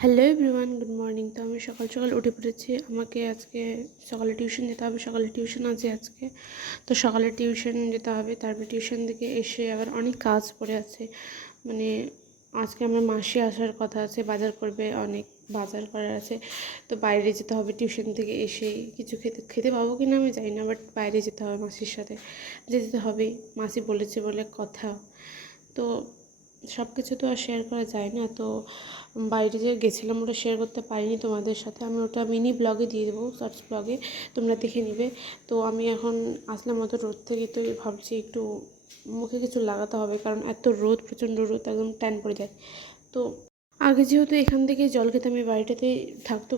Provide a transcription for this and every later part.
Hello everyone, good morning. তো আমি সকাল সকাল উঠে পড়েছি। আমাকে আজকে সকালে টিউশন যেতে হবে। সকালে টিউশন আছে আজকে। তো সকালে টিউশন যেতে হবে, তারপরে টিউশন থেকে এসে আবার অনেক কাজ পড়ে আছে। মানে আজকে আমার মাসি আসার কথা আছে, বাজার করবে, অনেক বাজার করার আছে। তো বাইরে যেতে হবে টিউশন থেকে এসে। কিছু খেতে খেতে পাবো কি না আমি জানি না, বাট বাইরে যেতে হবে, মাসির সাথে যেতে হবেই। মাসি বলেছে বলে কথা। তো সব কিছু তো আর শেয়ার করা যায় না। তো বাইরে যে গেছিলাম ওটা শেয়ার করতে পারিনি তোমাদের সাথে। আমি ওটা মিনি ব্লগে দিয়ে দেবো, শর্টস ব্লগে, তোমরা দেখে নিবে। তো আমি এখন আসলাম অত রোদ থেকে, তো ভাবছি একটু মুখে কিছু লাগাতে হবে, কারণ এত রোদ, প্রচণ্ড রোদ, একদম ট্যান পড়ে যায়। তো আগে যেহেতু এখান থেকে জল খেতে আমি বাড়িটাতেই থাকতো,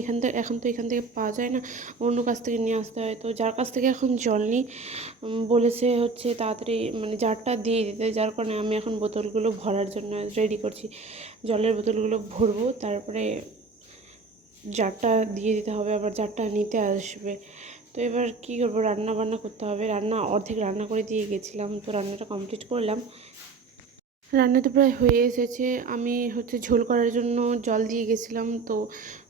এখান থেকে এখন তো এখান থেকে পাওয়া যায় না, অন্য কাছ থেকে নিয়ে আসতে হয়। তো যার কাছ থেকে এখন জল নিই বলেছে হচ্ছে তাড়াতাড়ি মানে জারটা দিয়ে দিতে, যার কারণে আমি এখন বোতলগুলো ভরার জন্য রেডি করছি। জলের বোতলগুলো ভরবো, তারপরে জারটা দিয়ে দিতে হবে, আবার জারটা নিতে আসবে। তো এবার কী করবো, রান্না বান্না করতে হবে। অর্ধেক রান্না করে দিয়ে গেছিলাম, তো রান্নাটা কমপ্লিট করলাম। রান্না তো প্রায় হয়ে এসেছে। আমি হচ্ছে ঝোল করার জন্য জল দিয়ে গেছিলাম, তো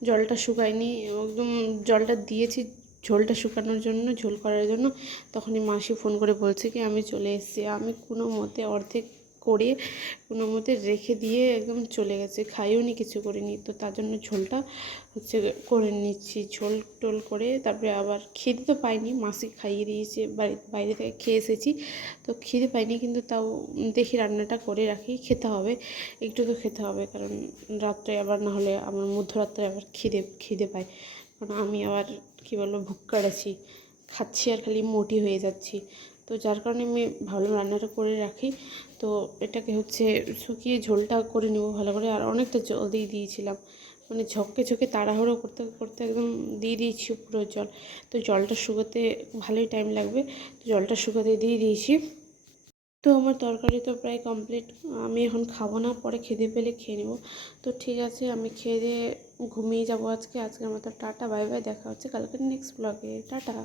জলটা শুকায়নি, একদম জলটা দিয়েছি ঝোলটা শুকানোর জন্য, ঝোল করার জন্য। তখনই মাসি ফোন করে বলছে কি আমি চলে এসেছি। আমি কোনো মতে অর্ধেক করে কোনো মতে রেখে দিয়ে একদম চলে গেছে, খাইও নি, কিছু করিনি। তো তার জন্য ঝোলটা হচ্ছে করে নিচ্ছি, ঝোল টোল করে তারপরে আবার খিদে তো পাইনি, মাসি খাইয়ে দিয়েছে, বাইরে থেকে খেয়ে এসেছি। তো খিদে পাইনি, কিন্তু তাও দেখি রান্নাটা করে রাখি, খেতে হবে, একটু তো খেতে হবে, কারণ রাত্রে আবার না হলে আমার মধ্যরাত্রে আবার খিদে পায়। কারণ আমি আবার কী বলবো, ভুক্কার আছি, খাচ্ছি আর খালি মোটি হয়ে যাচ্ছি। তো যার কারণে আমি ভাবলাম রান্নাটা করে রাখি। তো এটাকে হচ্ছে শুকিয়ে ঝোলটা করে নেবো ভালো করে। আর অনেকটা জল দিয়ে দিয়েছিলাম, মানে ঝককে ঝকে তাড়াহুড়ো করতে করতে একদম দিয়ে দিয়েছি পুরো জল। তো জলটা শুকোতে ভালোই টাইম লাগবে, তো জলটা শুকোতে দিয়ে দিয়েছি। তো আমার তরকারি তো প্রায় কমপ্লিট। আমি এখন খাবো না, পরে খিদে পেলে খেয়ে নেবো। তো ঠিক আছে, আমি খেয়ে দিয়ে ঘুমিয়ে যাবো আজকের মতো টাটা, বাই বাই। দেখা হচ্ছে কালকে নেক্সট ব্লগে, টাটা।